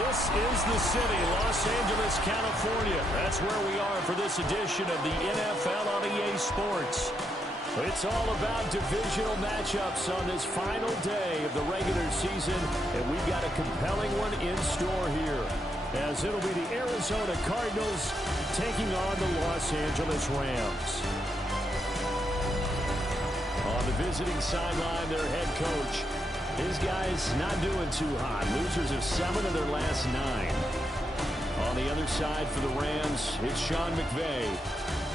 This is the city, Los Angeles, California. That's where we are for this edition of the NFL on EA Sports. It's all about divisional matchups on this final day of the regular season, and we've got a compelling one in store here, as it'll be the Arizona Cardinals taking on the Los Angeles Rams. On the visiting sideline, their head coach. His guys not doing too hot. Losers of 7 of their last 9. On the other side for the Rams, it's Sean McVay.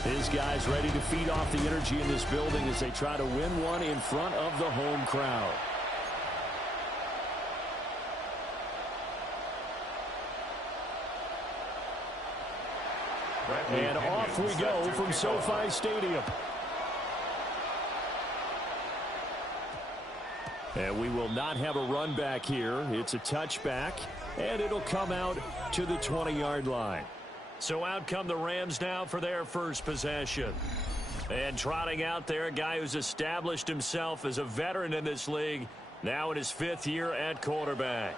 His guys ready to feed off the energy in this building as they try to win one in front of the home crowd. And off we go from SoFi Stadium. And we will not have a run back here. It's a touchback, and it'll come out to the 20-yard line. So out come the Rams now for their first possession. And trotting out there, a guy who's established himself as a veteran in this league, now in his 5th year at quarterback.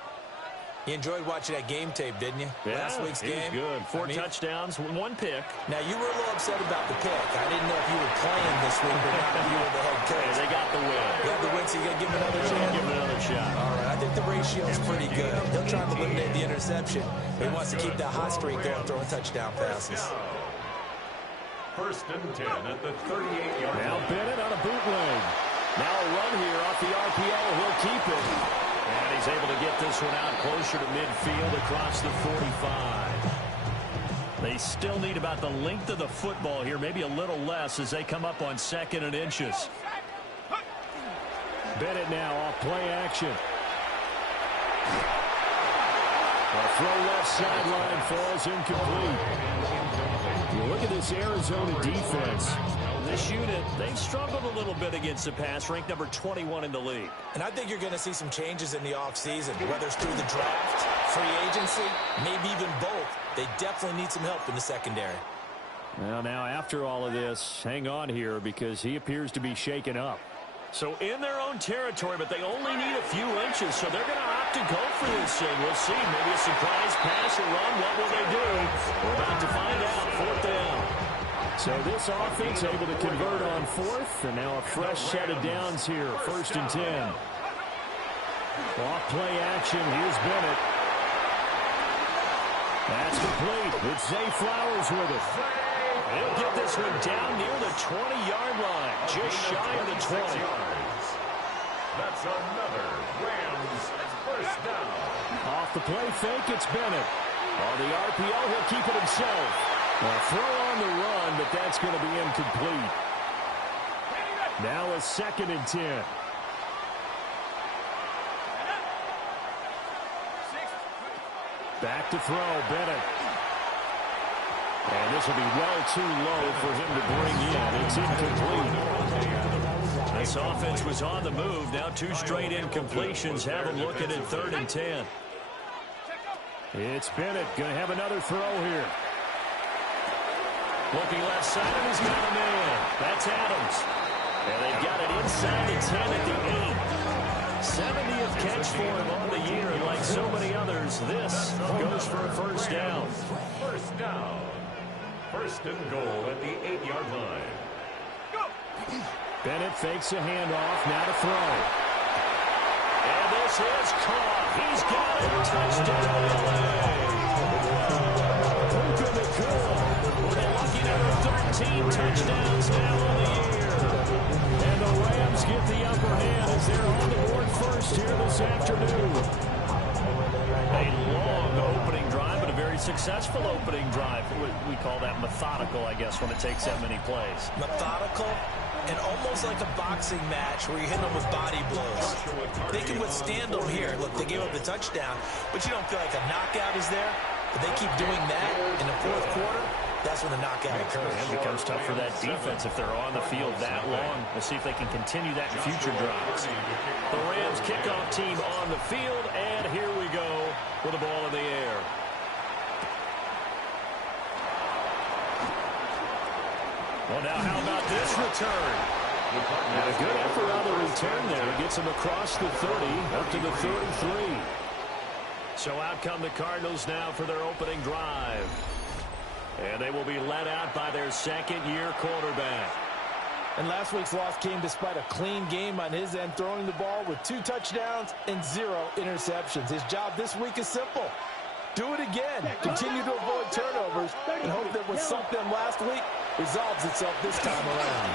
You enjoyed watching that game tape, didn't you? Yeah, Last week's game. Good. 4 touchdowns, 1 pick. Now, you were a little upset about the pick. I didn't know if you were playing this week or not, if you were the head coach. Yeah, they got the win. You got the win, so you got to give him another chance? Give him another shot. All right, I think the ratio is pretty good. He'll try to eliminate the interception, but he wants to keep that hot streak going, throwing touchdown passes. First and 10 at the 38-yard line. Now Bennett on a bootleg. Now a run here off the RPO. He'll keep it. And he's able to get this one out closer to midfield across the 45. They still need about the length of the football here, maybe a little less as they come up on 2nd and inches. Bennett now off play action. A throw left sideline falls incomplete. Look at this Arizona defense. This unit, they've struggled a little bit against the pass, ranked number 21 in the league. And I think you're going to see some changes in the offseason, whether it's through the draft, free agency, maybe even both. They definitely need some help in the secondary. Well, now after all of this, hang on here because he appears to be shaken up. So in their own territory, but they only need a few inches, so they're going to opt to go for this thing. We'll see. Maybe a surprise pass or run. What will they do? We're about to find out. 4th down. So this offense able to convert on 4th, and now a fresh set of downs here. 1st and 10. Off play action. Here's Bennett. That's complete with Zay Flowers with it. He'll get this one down near the 20-yard line, just shy of the 20. That's another Rams first down. Off the play fake, it's Bennett. On the RPO, he'll keep it himself. A throw on the run, but that's going to be incomplete. Now a 2nd and 10. Back to throw, Bennett. And this will be well too low for him to bring in. It's incomplete. This offense was on the move. Now 2 straight incompletions have them looking at 3rd and 10. It's Bennett going to have another throw here. Looking left side, and he's got a man. That's Adams. And they've got it inside the 10 at the 8. 70th catch for him on the year, and like so many others, this goes for a first down. First down. 1st and goal at the 8-yard line. Bennett fakes a handoff, now to throw. And this is caught. He's got it. Touchdown. Puka Nacua with a lucky number 13 touchdowns now on the year. And the Rams get the upper hand as they're on the board first here this afternoon. A long opening drive, but a very successful opening drive. We call that methodical, I guess, when it takes that many plays. Methodical and almost like a boxing match where you hit them with body blows. They can withstand them here. Look, they gave up the touchdown, but you don't feel like a knockout is there. But they keep doing that in the 4th quarter, that's when the knockout occurs. It becomes tough for that defense if they're on the field that long. We'll see if they can continue that in future drives. The Rams kickoff team on the field, and here we go with the ball in the air. Well, now how about this return? And a good effort on the return there. Gets him across the 30, up to the 33. So out come the Cardinals now for their opening drive. And they will be led out by their second-year quarterback. And last week's loss came despite a clean game on his end, throwing the ball with 2 touchdowns and 0 interceptions. His job this week is simple. Do it again. Continue to avoid turnovers and hope that what sunk them last week resolves itself this time around.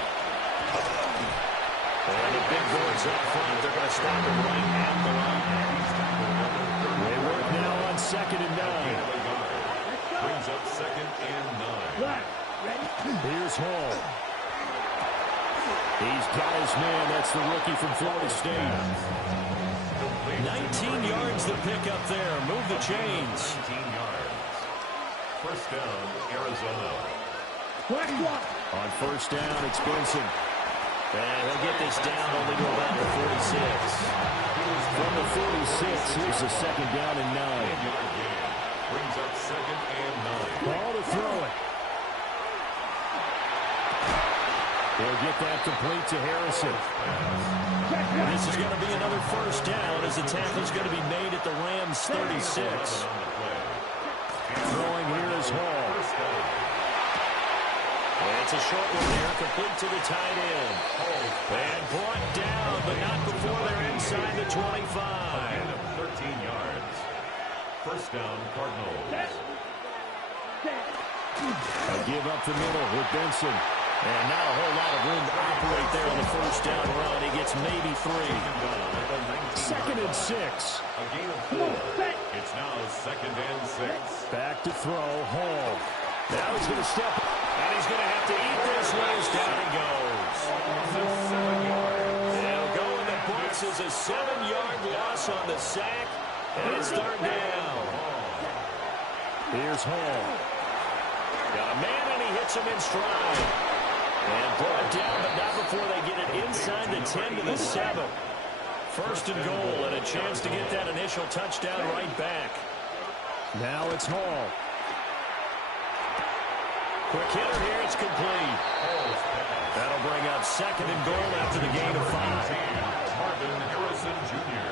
And the big boys up front, they're going to stop him right at the line. They work now on 2nd and 9. Brings up 2nd and 9. Here's Hall. He's got his man. That's the rookie from Florida State. 19 yards to pick up there. Move the chains. 19 yards. First down, Arizona. On first down, it's Benson. And he'll get this down only to about the 46. From the 46, here's the 2nd down and 9. Brings up 2nd and 9. Ball to throw it. He'll get that complete to Harrison. This is going to be another first down as the tackle is going to be made at the Rams' 36. Throwing here is Hall. And it's a short one there, complete to the tight end. And brought down, but not before they're inside the 25. 13 yards. First down, Cardinals. A give up the middle with Benson. And not a whole lot of room to operate there on the first down run. He gets maybe 3. 2nd and 6. A gain of 4. It's now 2nd and 6. Back to throw, Hall. Now he's going to step, and he's going to have to eat this one as down he goes. They'll go in the books as a 7-yard loss on the sack, and it's 3rd down. Here's Hall. Got a man, and he hits him in stride. And brought down, but not before they get it inside the 10 to the 7. First and goal, and a chance to get that initial touchdown right back. Now it's Hall. Quick hitter here, it's complete. That'll bring up 2nd and goal after the gain of 5. Marvin Harrison Jr.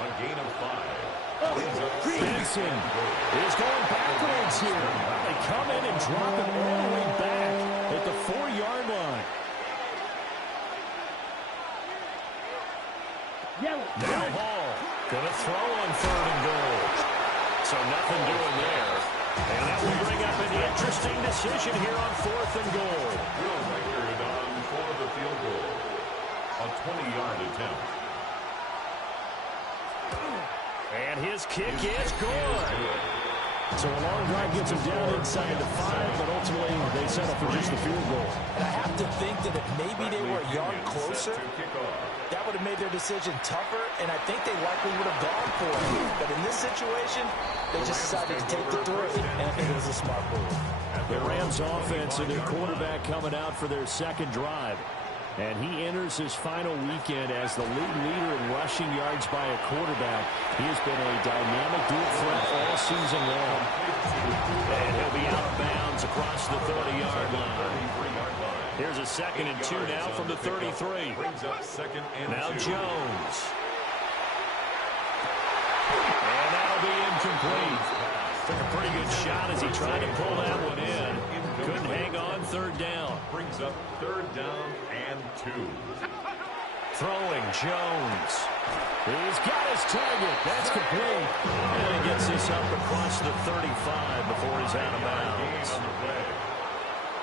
A gain of 5. Benson is going backwards here. They come in and drop it all the way back at the 4-yard line. Now Hall going to throw on 3rd and goal. So nothing doing there. And that will bring up an interesting decision here on 4th and goal. Will record on for the field goal. A 20-yard attempt. And his kick is good. So a long drive gets him down inside the 5, but ultimately they settle for just the field goal. And I have to think that if maybe they were a yard closer, that would have made their decision tougher, and I think they likely would have gone for it. But in this situation, they just decided to take the 3, and I think it was a smart move. The Rams offense and their quarterback coming out for their 2nd drive. And he enters his final weekend as the league leader in rushing yards by a quarterback. He has been a dynamic dual threat all season long. And he'll be out of bounds across the 30-yard line. Here's a 2nd and 2 now from the 33. Now Jones. And that'll be incomplete. Took a pretty good shot as he tried to pull that one in. Couldn't hang on 3rd down. Brings up 3rd down and 2. Throwing Jones. He's got his target. That's complete. And he gets this up across the 35 before he's out of bounds.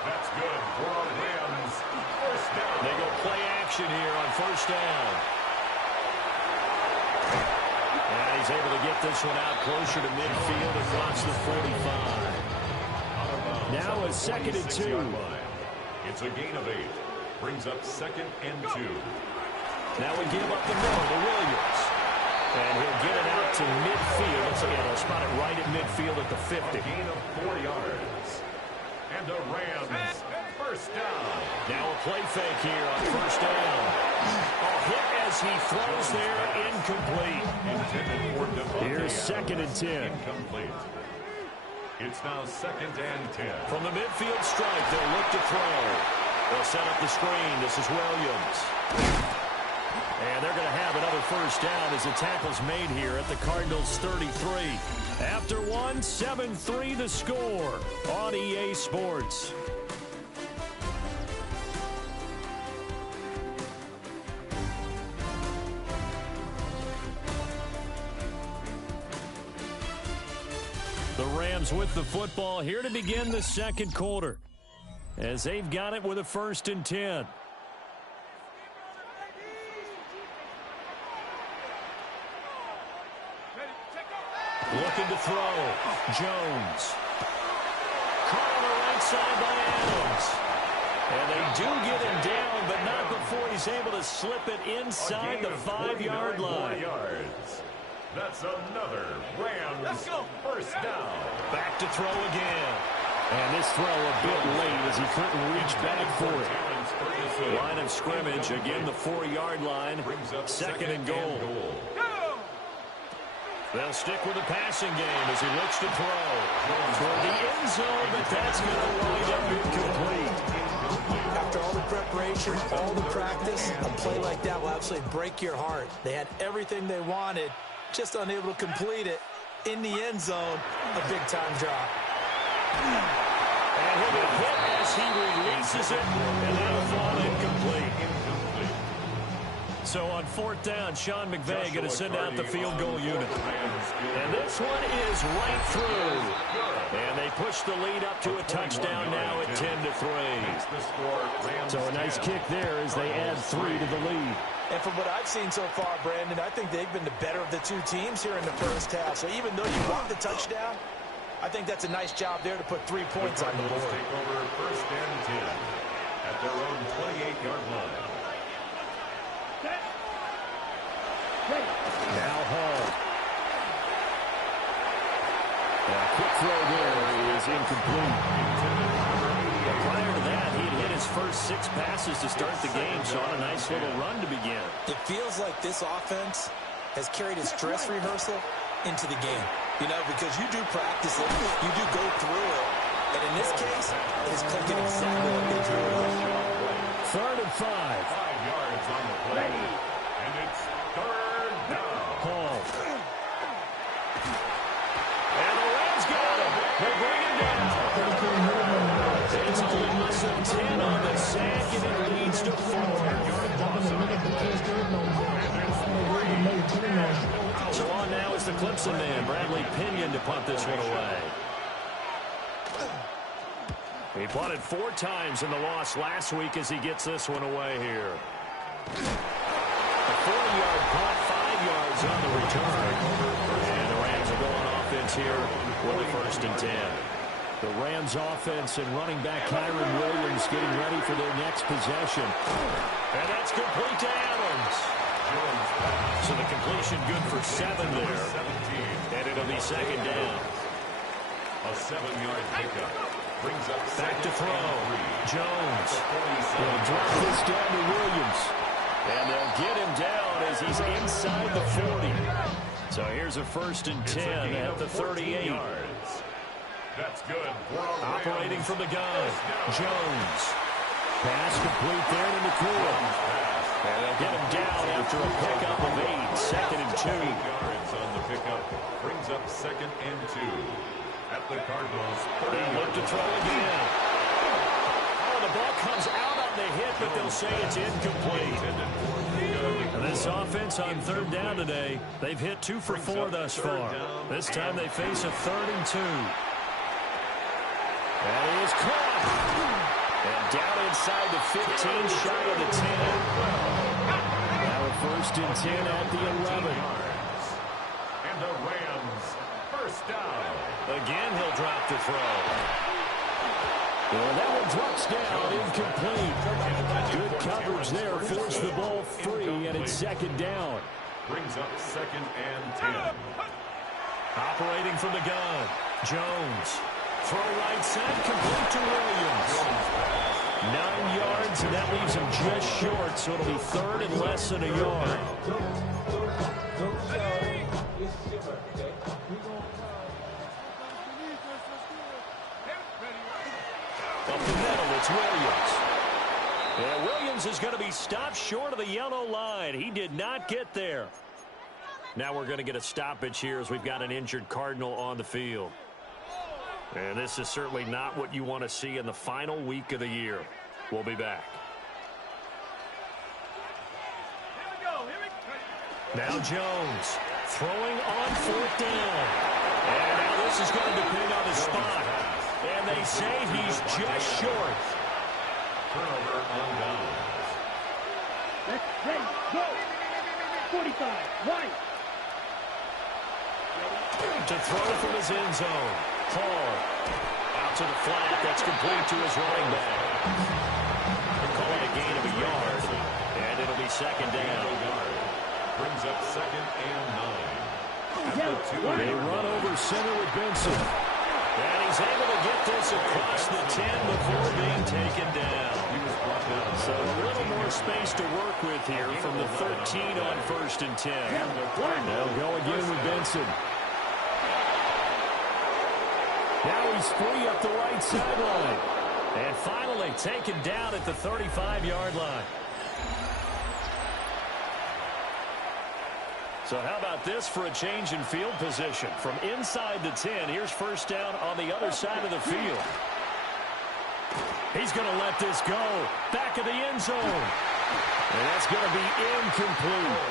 That's good for our Rams. First down. They go play action here on 1st down. And he's able to get this one out closer to midfield across the 45. Now a 2nd and 2. It's a gain of 8. Brings up 2nd and 2. Now we give up the middle to Williams. And he'll get it out to midfield. Once again, he'll spot it right at midfield at the 50. A gain of 4 yards. And the Rams first down. Now a play fake here on 1st down. A hit as he throws there, incomplete. Here's 2nd and 10. Incomplete. It's now 2nd and 10. From the midfield stripe, they'll look to throw. They'll set up the screen. This is Williams. And they're going to have another first down as the tackle's made here at the Cardinals 33. After one, 7-3 the score on EA Sports. The Rams with the football here to begin the second quarter, as they've got it with a 1st and 10. Looking to throw. Jones. Caught on the right side by Adams. And they do get him down, but not before he's able to slip it inside the 5-yard line. That's another Rams first down. Back to throw again. And this throw a bit late as he couldn't reach back for it. Line of scrimmage, again the 4-yard line. 2nd and goal. They'll stick with the passing game as he looks to throw. Toward the end zone, but that's going to wind up incomplete. After all the preparation, all the practice, a play like that will absolutely break your heart. They had everything they wanted, just unable to complete it. In the end zone, a big-time drop. And he'll get hit as he releases it, and that'll fall incomplete. So on 4th down, Sean McVay going to send out the field goal unit. And this one is right through. And they push the lead up to a touchdown now at 10-3. So a nice kick there as they add 3 to the lead. And from what I've seen so far, Brandon, I think they've been the better of the two teams here in the first half. So even though you want the touchdown, I think that's a nice job there to put 3 points on the board. Take over 1st and 10 at their own 28-yard line. Now Hall. A quick throw there is incomplete. But prior to that, he had hit his first 6 passes to start the game, so on a nice little run to begin. It feels like this offense has carried its dress rehearsal into the game. You know, because you do practice it, you do go through it, and in this case, it is clicking exactly like they drew it up. 3rd and 5. 5 yards on the play, and it's 3rd down. Hall. And the Rams got him. They bring him down. It's a loss of 10 on the sack, and it leads to 4. So on now is the Clemson man, Bradley Pinion, to punt this one away. He punted 4 times in the loss last week as he gets this one away here. A 40-yard punt, 5 yards on the return. And the Rams are going offense here with a 1st and 10. The Rams offense and running back Kyron Williams getting ready for their next possession. And that's complete to Adams. So the completion good for 7 there. And it'll be 2nd down. A 7-yard pickup. Brings up back to throw. Jones will drop this down to Williams. And they'll get him down as he's inside the 40. So here's a 1st and 10 at the 38. That's good. Operating from the gun. Jones. Pass complete there to McCool. And they'll get him down after a pickup of 8. 2nd and 2. 8 yards on the pickup. Brings up 2nd and 2. At the Cardinals. They look to throw again. Oh, the ball comes out on the hit, but they'll say it's incomplete. And this offense on 3rd down today, they've hit 2 for 4 thus far. This time they face a 3rd and 2. That is caught. And down inside the 15, shy of the 10. Now a 1st and 10 at the 11. And the Rams, 1st down. Again, he'll drop the throw. Well, that one drops down, incomplete. Good coverage there, forced the ball free, and it's 2nd down. Brings up 2nd and 10. Operating from the gun, Jones. Throw right side, complete to Williams. 9 yards, and that leaves him just short, so it'll be 3rd and less than a yard. Up the middle, it's Williams. And Williams is going to be stopped short of the yellow line. He did not get there. Now we're going to get a stoppage here as we've got an injured Cardinal on the field. And this is certainly not what you want to see in the final week of the year. We'll be back. Now Jones throwing on 4th down. And now this is going to depend on the spot. And they say he's just short. Turnover on downs. Ready, go. 45, right. To throw from his end zone. Hall out to the flat. That's complete to his running back. They're calling a gain of a yard. And it'll be 2nd down. Brings up 2nd and 9. They run over center with Benson. And he's able to get this across the 10 before being taken down. So a little more space to work with here from the 13 on 1st and 10. They'll go again with Benson. Now he's free up the right sideline. And finally taken down at the 35-yard line. So how about this for a change in field position? From inside the 10, here's 1st down on the other side of the field. He's going to let this go. Back of the end zone. And that's going to be incomplete.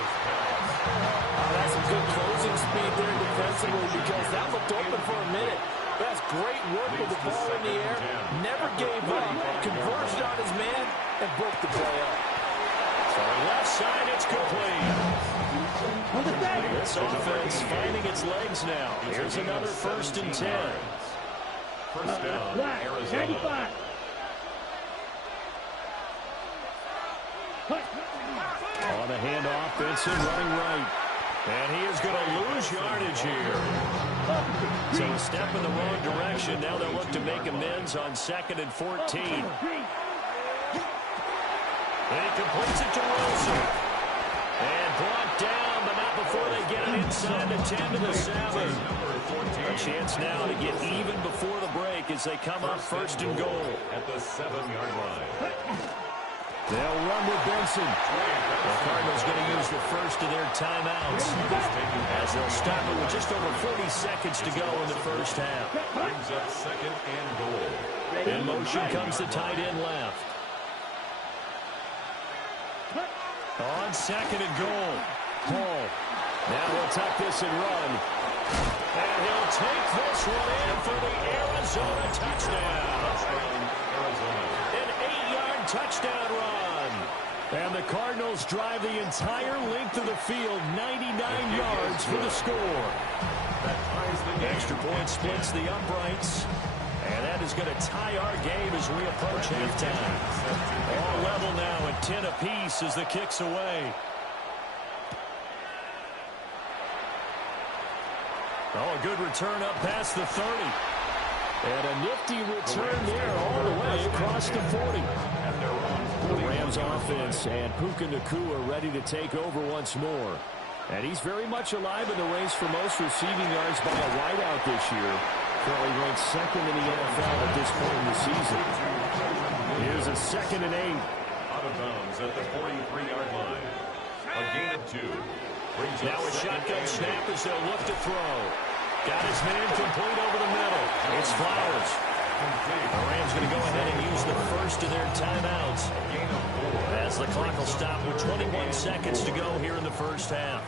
That's a good closing speed there defensively because that looked open for a minute. That's great work with the ball in the air. Never gave up. Converged on his man and broke the play up. So left side, it's complete. This offense finding its legs now. Here's another 1st and 10. 1st down, Arizona. 95. On the handoff, Benson running right. And he is going to lose yardage here. So a step in the wrong direction. Now they'll look to make amends on 2nd and 14. And he completes it to Wilson. And brought down, but not before they get it inside the 10 to the 7. A chance now to get even before the break as they come up 1st and goal. At the 7-yard line. They'll run with Benson. The Cardinals going to use the first of their timeouts as they'll stop it with just over 40 seconds to go in the 1st half. Brings up 2nd and goal. In motion comes the tight end left. On 2nd and goal. Hall. Now he'll tuck this and run. And he'll take this one in for the Arizona touchdown. An 8-yard touchdown run. And the Cardinals drive the entire length of the field, 99 yards for the score. Extra point splits the uprights. And that is going to tie our game as we approach halftime. All level now at 10 apiece as the kick's away. Oh, a good return up past the 30. And a nifty return there all the way across the 40. The Rams offense and Puka Nacua ready to take over once more. And he's very much alive in the race for most receiving yards by a wideout this year. Currently ranked 2nd in the NFL at this point in the season. Here's a 2nd and 8. Out of bounds at the 43-yard line. A gain of 2. Now a shotgun snap as they'll look to throw. Got his man complete over the middle. It's Flowers. The Rams going to go ahead and use the first of their timeouts. As the clock will stop with 21 seconds to go here in the 1st half.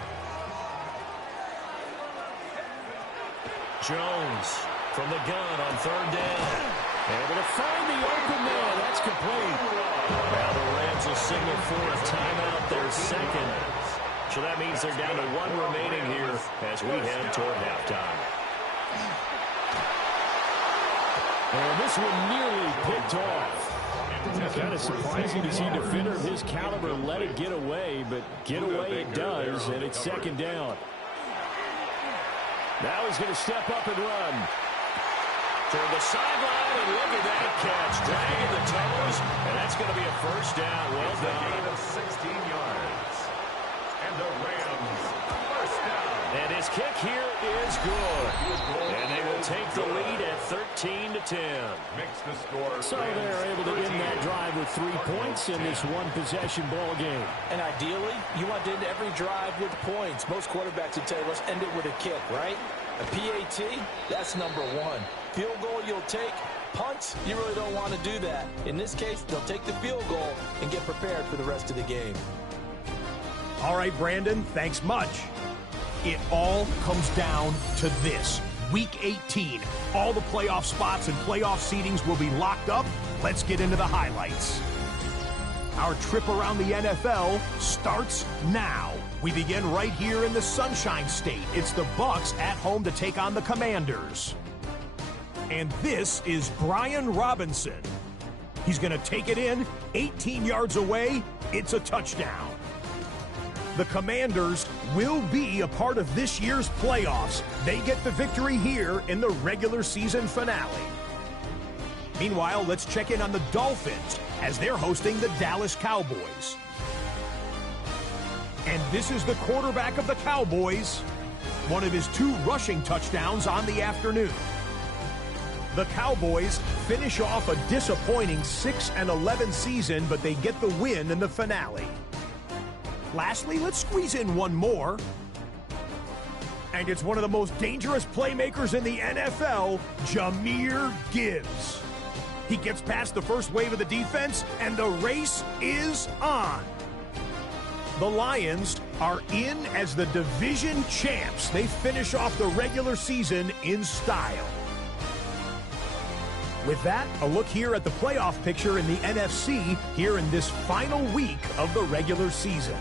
Jones from the gun on 3rd down. Able to find the open man. That's complete. Now the Rams will signal for a timeout, their 2nd. So that means they're down to 1 remaining here as we head toward halftime. And this one nearly picked off. Kind of surprising to see a defender of his caliber let it get away, but get away it does, and it's 2nd down. Now he's going to step up and run. Toward the sideline, and look at that catch. Dragging the toes, and that's going to be a 1st down. Well done. A gain of 16 yards. And the Rams, 1st down. And his kick here is good. And they will take the lead at 13-10. Makes the score. So they're able to end that drive with 3 points in this one-possession ball game. And ideally, you want to end every drive with points. Most quarterbacks would tell you, let's end it with a kick, right? A PAT, that's number one. Field goal you'll take. Punts, you really don't want to do that. In this case, they'll take the field goal and get prepared for the rest of the game. All right, Brandon, thanks much. It all comes down to this. Week 18, all the playoff spots and playoff seedings will be locked up. Let's get into the highlights. Our trip around the NFL starts now. We begin right here in the Sunshine State. It's the Bucs at home to take on the Commanders. And this is Brian Robinson. He's going to take it in, 18 yards away. It's a touchdown. The Commanders will be a part of this year's playoffs. They get the victory here in the regular season finale. Meanwhile, let's check in on the Dolphins as they're hosting the Dallas Cowboys. And this is the quarterback of the Cowboys, one of his 2 rushing touchdowns on the afternoon. The Cowboys finish off a disappointing 6-11 season, but they get the win in the finale. Lastly, let's squeeze in one more. And it's one of the most dangerous playmakers in the NFL, Jahmyr Gibbs. He gets past the first wave of the defense, and the race is on. The Lions are in as the division champs. They finish off the regular season in style. With that, a look here at the playoff picture in the NFC here in this final week of the regular season.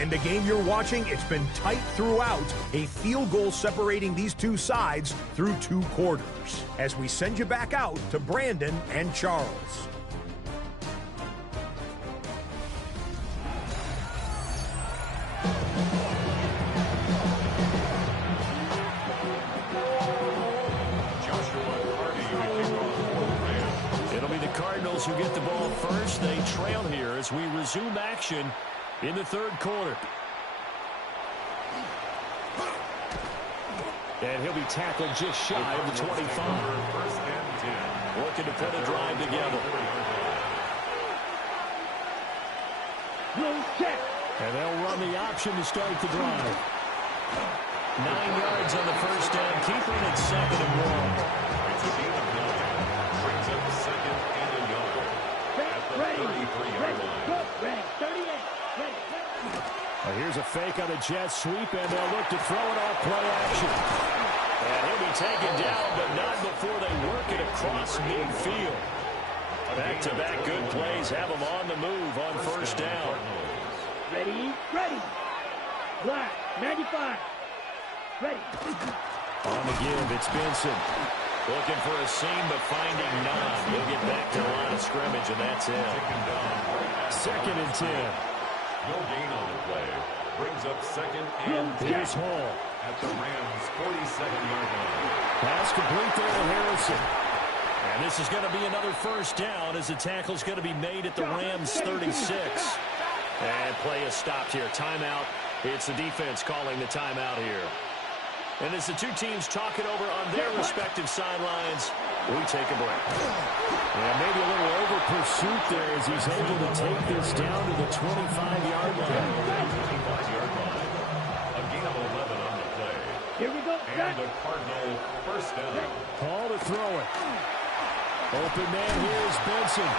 In the game you're watching, it's been tight throughout, a field goal separating these two sides through 2 quarters. As we send you back out to Brandon and Charles. It'll be the Cardinals who get the ball first. They trail here as we resume action in the 3rd quarter. And he'll be tackled just shy of the 25. Looking to put a drive together. And they'll run the option to start the drive. 9 yards on the first down, keeping it 2nd and 1. It's a gain of 9. Brings up 2nd and a yard. At the 33-yard line. Here's a fake on a jet sweep, and they'll look to throw it off play action. And he'll be taken down, but not before they work it across midfield. Back-to-back good plays have them on the move on first down. Ready. Black, 95. Ready. On the give, it's Benson. Looking for a seam, but finding none. He'll get back to the line of scrimmage, and that's it. 2nd and 10. No gain on the play. Brings up 2nd and 10. Here's Hall. At the Rams' 42nd-yard line. Pass complete there to Harrison. And this is going to be another first down as the tackle's going to be made at the Rams' 36. And play is stopped here. Timeout. It's the defense calling the timeout here. And as the 2 teams talk it over on their respective sidelines, we take a break. Yeah, maybe a little over pursuit there as he's able to take this down to the 25-yard line. 25-yard line. A gain of 11 on the play. Here we go. And the Cardinal first down. Call to throw it. Open man here is Benson.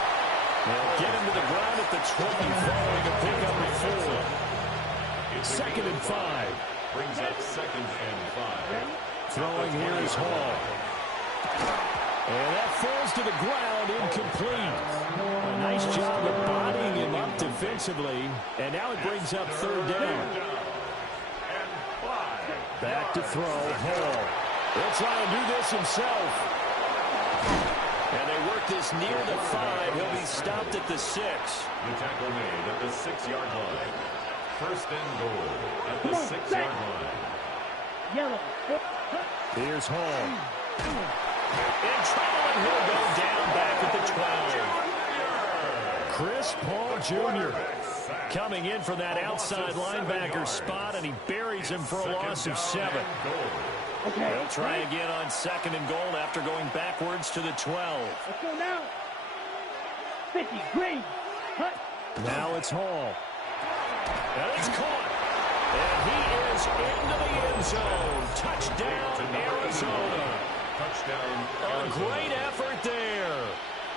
They'll get him to the ground at the 20, following a pickup of 4. 2nd and 5. Brings up 2nd and 5. Throwing here is Hall. And that falls to the ground, incomplete. A nice job of bodying him up defensively. And now it brings up 3rd down. Back to throw, Hall. He'll try and do this himself. And they work this near the 5. He'll be stopped at the 6. The tackle made at the 6-yard line. 1st and goal at the 6-yard line. Yellow. Here's Hall. In trouble, and he'll go down back at the 12. Chris Paul Jr. coming in for that outside linebacker spot, and he buries him for a loss of 7. They'll try again on 2nd and goal after going backwards to the 12. Let's go now. 50, green, cut. Now it's Hall. And it's caught. And he is into the end zone. Touchdown, Arizona. A great effort there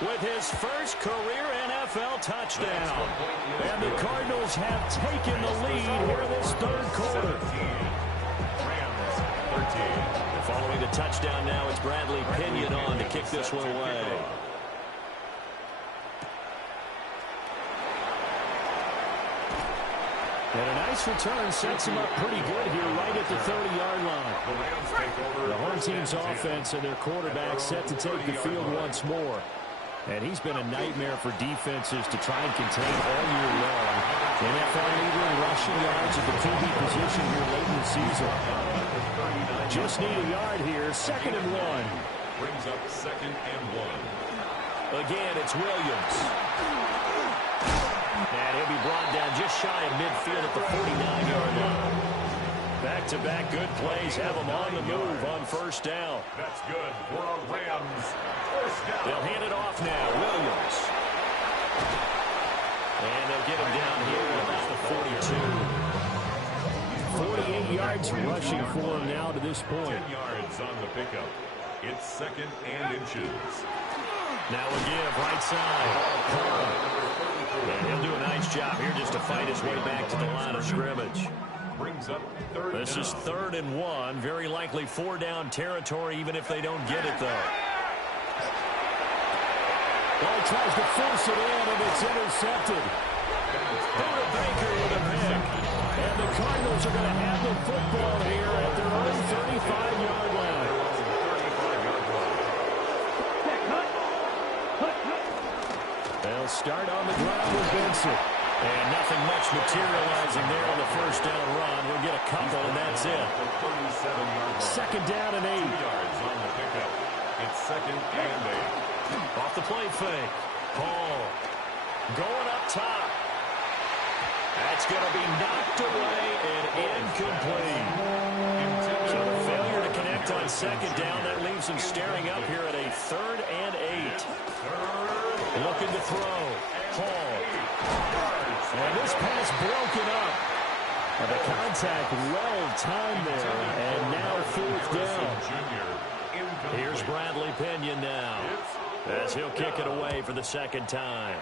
with his first career NFL touchdown. And the Cardinals have taken the lead here in this 3rd quarter. Following the touchdown now, it's Bradley Pinion on to kick this one away. And a nice return sets him up pretty good here right at the 30-yard line. The home team's offense and their quarterback set to take the field once more. And he's been a nightmare for defenses to try and contain all year long. NFL leader in rushing yards at the QB position here late in the season. Just need a yard here, 2nd and 1. Brings up 2nd and 1. Again, it's Williams. And he'll be brought down just shy of midfield at the 49-yard line. Back-to-back good plays have them on the move on 1st down. That's good for a Rams 1st down. They'll hand it off now, Williams. And they'll get him down here at about the 42. 48 yards rushing for him now to this point. 10 yards on the pickup. It's 2nd and inches. Now a give, right side. And he'll do a nice job here just to fight his way back to the line of scrimmage. Brings up 3rd down. This is 3rd and 1. Very likely 4-down territory, even if they don't get it, though. Well, he tries to force it in, and it's intercepted. Buda Baker with a pick. And the Cardinals are going to have the football here at their own 35-yard line. They'll start on the ground with Vincent. And nothing much materializing there on the 1st down run. We'll get a couple, and that's it. 2nd down and 8. 2 yards on the pickup. It's 2nd and 8. Off the play fake. Hall going up top. That's going to be knocked away and incomplete. So the failure to connect on 2nd down, that leaves him staring up here at a 3rd and 8. Looking to throw. Hall. And this pass broken up. And the contact well timed there. And now 4th down. Here's Bradley Pinion now, as he'll kick it away for the 2nd time.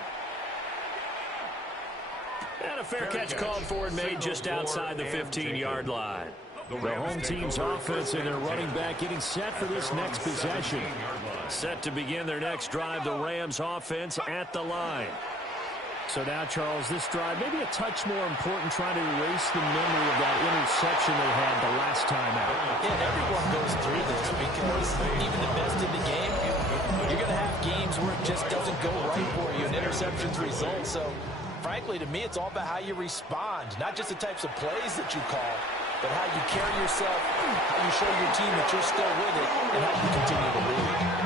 And a fair catch called for and made just outside the 15-yard line. The home team's offense and their running back getting set for this next possession. Set to begin their next drive, the Rams offense at the line. So now, Charles, this drive maybe a touch more important, trying to erase the memory of that interception they had the last time out. Yeah, everyone goes through this because even the best in the game, you're going to have games where it just doesn't go right for you, and interceptions result. So, frankly, to me, it's all about how you respond, not just the types of plays that you call, but how you carry yourself, how you show your team that you're still with it, and how you continue to lead.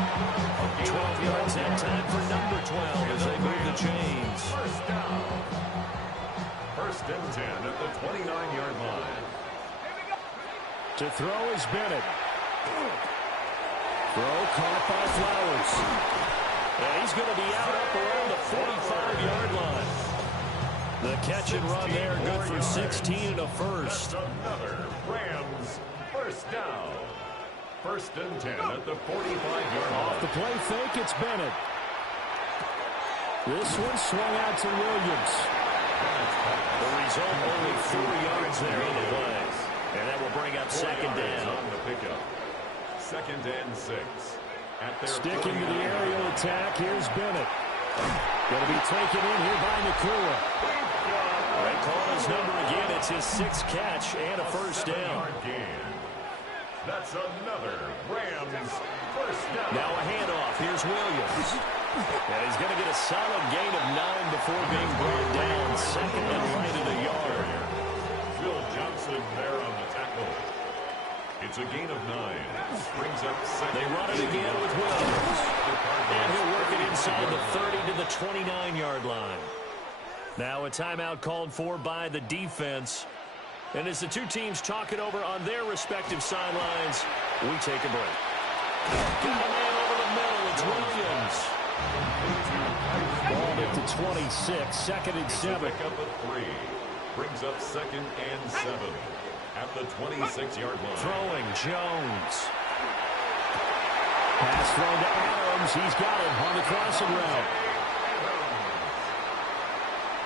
12 yards that time for number 12 as they move the chains. 1st down. 1st and 10 at the 29-yard line. To throw is Bennett. Throw caught by Flowers. And he's going to be out up around the 45-yard line. The catch and run there, good for 16 and a first. That's another Rams 1st down. 1st and 10 at the 45-yard line. Off the play fake, it's Bennett. This one swung out to Williams. The result, only 4 yards there on the play. And that will bring up 2nd down. On the pickup. 2nd and 6. Sticking to the aerial attack, here's Bennett. Going to be taken in here by Nakua. They call his number again. It's his 6th catch and a 1st down. That's another Rams 1st down. Now a handoff. Here's Williams. And he's going to get a solid gain of 9 before being brought down. 2nd and right of the yard. Phil Johnson there on the tackle. It's a gain of 9. Brings up 2nd. They run it again with Williams. And he'll work it inside the 30 to the 29-yard line. Now a timeout called for by the defense. And as the two teams talk it over on their respective sidelines, we take a break. Got a man over the middle. It's Williams. Ball at the 26, second and 7. Pick up a 3. Brings up second and 7 at the 26-yard line. Throwing Jones. Pass thrown to Adams. He's got it on the crossing route.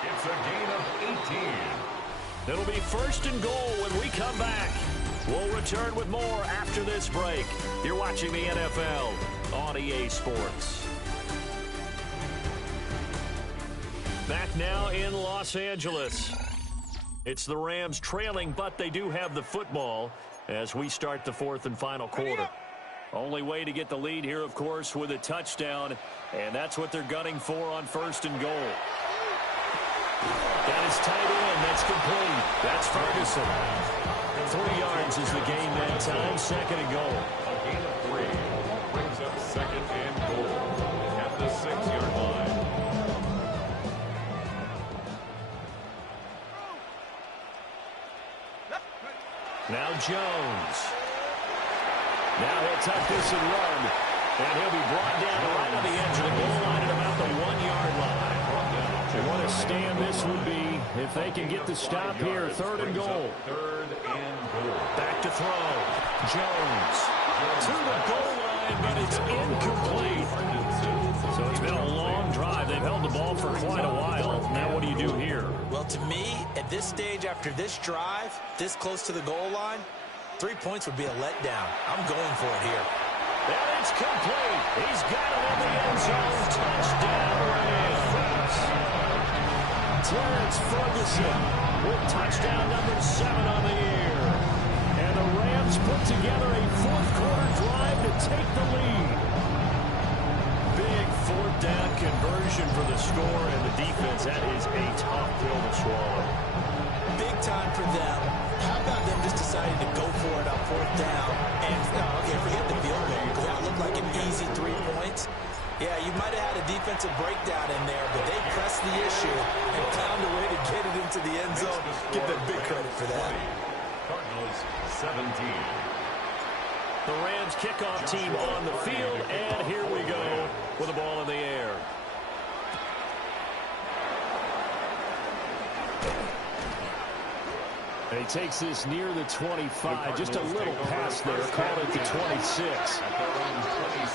It's a gain of 18. It'll be first and goal when we come back. We'll return with more after this break. You're watching the NFL on EA Sports. Back now in Los Angeles. It's the Rams trailing, but they do have the football as we start the fourth and final quarter. Only way to get the lead here, of course, with a touchdown, and that's what they're gunning for on first and goal. That is tight end. That's complete. That's Ferguson. 3 yards is the gain that time. Second and goal. A gain of 3 brings up second and goal at the 6-yard line. Now Jones. Now he'll tuck this and run. And he'll be brought down right on the edge of the goal line at about the 1-yard line. And what a stand this would be if they can get the stop here. Third and goal. Third and goal. Back to throw. Jones. To the goal line, but it's incomplete. So it's been a long drive. They've held the ball for quite a while. Now what do you do here? Well, to me, at this stage, after this drive, this close to the goal line, 3 points would be a letdown. I'm going for it here. And it's complete. He's got it in the end zone. Touchdown, Rams. Terrence Ferguson with touchdown number 7 on the year. And the Rams put together a fourth-quarter drive to take the lead. Big fourth down conversion for the score, and the defense, that is a tough pill to swallow. Big time for them. How about them just deciding to go for it on fourth down? And, okay, forget the field goal, because that looked like an easy 3 points. Yeah, you might have had a defensive breakdown in there, but they pressed the issue and found a way to get it into the end zone. Give them big credit for that. Cardinals 17. The Rams kickoff team on the field, and here we go with the ball in the air. And he takes this near the 25, just a little pass there, called it the 26.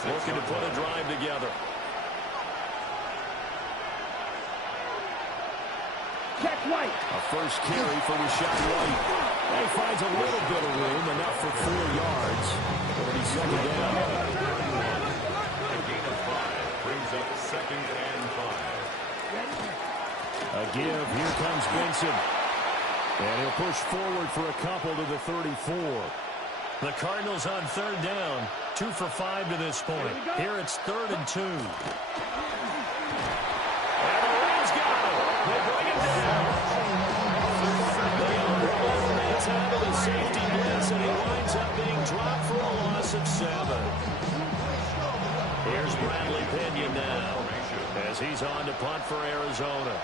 Looking to put a drive together. Check White. A first carry for Rashad White. And he finds a little bit of room, enough for 4 yards. It'll be second down. A gain of 5 brings up second and 5. A give. Here comes Benson. And he'll push forward for a couple to the 34. The Cardinals on third down. 2 for 5 to this point. Here it's 3rd and 2. And the Rams got him. They bring him down. They umbrella him that time of the safety blitz, and he winds up being dropped for a loss of 7. Here's Bradley Pinion now as he's on to punt for Arizona.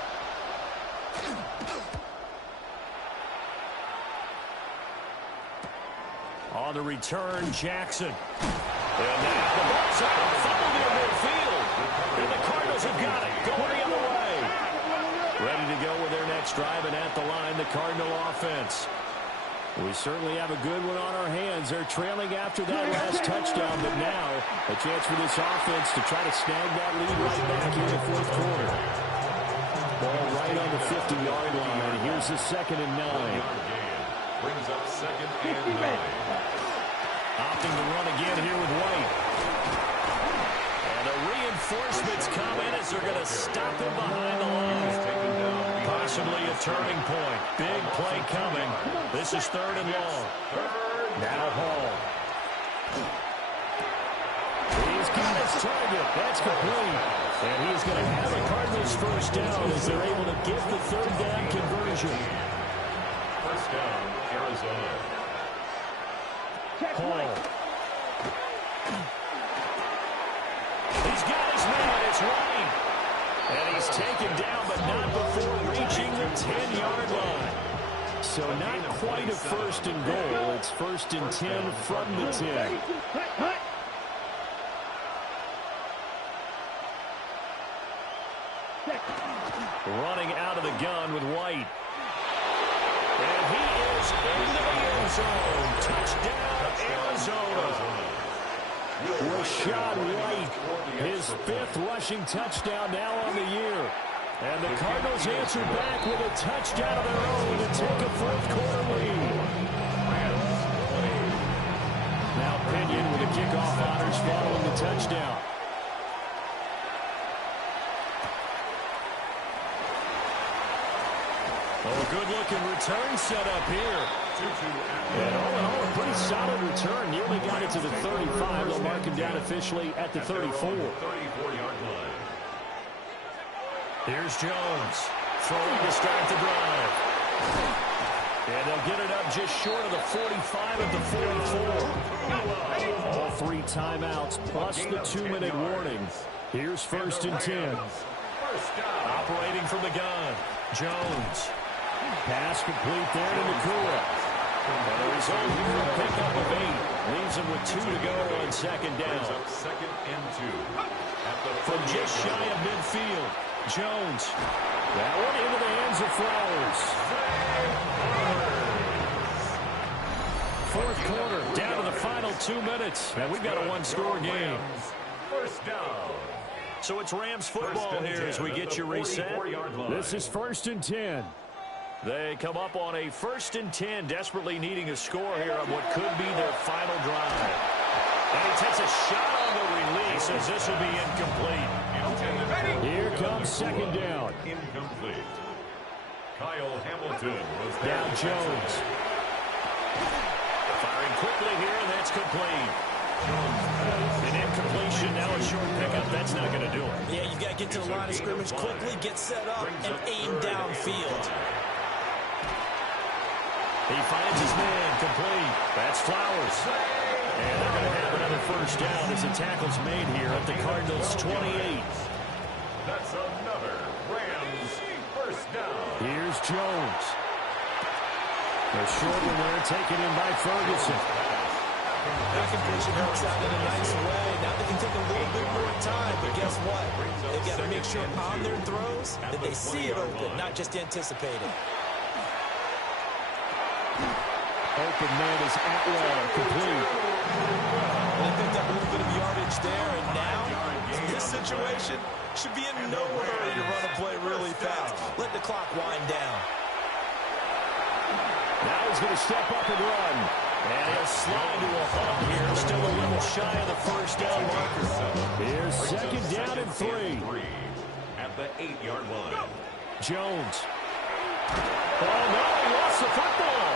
On the return, Jackson. And now the ball's out. Fumble near midfield. And the Cardinals have got it. Going the other way. Ready to go with their next drive, and at the line, the Cardinal offense. We certainly have a good one on our hands. They're trailing after that last touchdown, but now a chance for this offense to try to snag that lead right back in the fourth quarter. Ball right on the 50-yard line. Here's the 2nd and 9. Brings up second and 9. Opting to run again here with White. And the reinforcements come in as they're going to stop him behind the line. Possibly a turning point. Big play coming. This is 3rd and long. Now Hall. He's got his target. That's complete. And he's going to have a Cardinals first down as they're able to get the 3rd down conversion. First down, Arizona. Hall. He's got his man. It's White. And he's taken down, but not before reaching the 10-yard line. So not quite a first and goal. It's first and 10 from the 10. Running out of the gun with White. And he is into the end zone. Touchdown, Arizona. Rashad White, his 5th rushing touchdown now on the year. And the Cardinals answer back with a touchdown of their own to take a 4th-quarter lead. Now Pinion with the kickoff honors following the touchdown. Oh, a good-looking return set up here. And all in all, a pretty solid return. Nearly got it to the 35. They'll mark him down officially at the 34. 34-yard line. Here's Jones throwing to start the drive. And they'll get it up just short of the 45 at the 44. All 3 timeouts plus the 2-minute warning. Here's first and 10. Operating from the gun, Jones. Pass complete there to Nakua. And the result here, a pickup of 8. Leaves him with 2 to go on second down. Second and 2. From just shy of midfield, Jones. That one into the hands of Flowers. 4th quarter, down to the final 2 minutes. And we've got a 1-score game. First down. So it's Rams football here as we get you reset. This is first and 10. They come up on a first and 10, desperately needing a score here on what could be their final drive. And he takes a shot on the release as this will be incomplete. Here comes second down. Incomplete. Kyle Hamilton was there. Now Jones. Firing quickly here, and that's complete. An incompletion, now a short pickup. That's not going to do it. Yeah, you've got to get to the line of scrimmage quickly, get set up, and aim downfield. He finds his man, complete. That's Flowers. And they're going to have another first down as the tackle's made here at the Cardinals' 28. That's another Rams first down. Here's Jones. A short one there, taken in by Ferguson. That completion works out in a nice way. Now they can take a little bit more time, but guess what? They've got to make sure on their throws that they see it open, not just anticipate it. Open man is Atwell, complete. They picked up a little bit of yardage there, and now, in this situation, should be in no hurry to run a play really fast. Let the clock wind down. Now he's going to step up and run. And he'll slide to a halt here, still a little shy of the first down marker. Here's second down and 3. At the 8-yard line. Jones. Oh, no, he lost the football.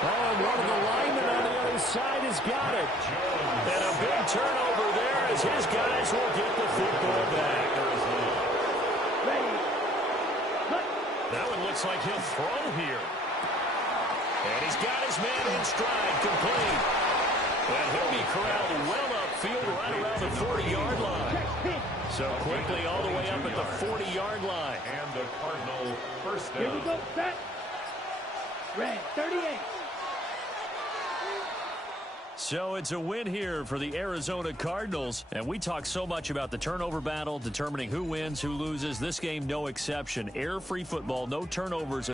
Oh, and one of the linemen on the other side has got it. And a big turnover there as his guys will get the football back. That one looks like he'll throw here. And he's got his man in stride, complete. And he'll be corralled well upfield right around the 40-yard line. So quickly all the way up at the 40-yard line. And the Cardinal first down. Here we go, set. Red, 38. So it's a win here for the Arizona Cardinals. And we talk so much about the turnover battle, determining who wins, who loses. This game, no exception. Error-free football, no turnovers.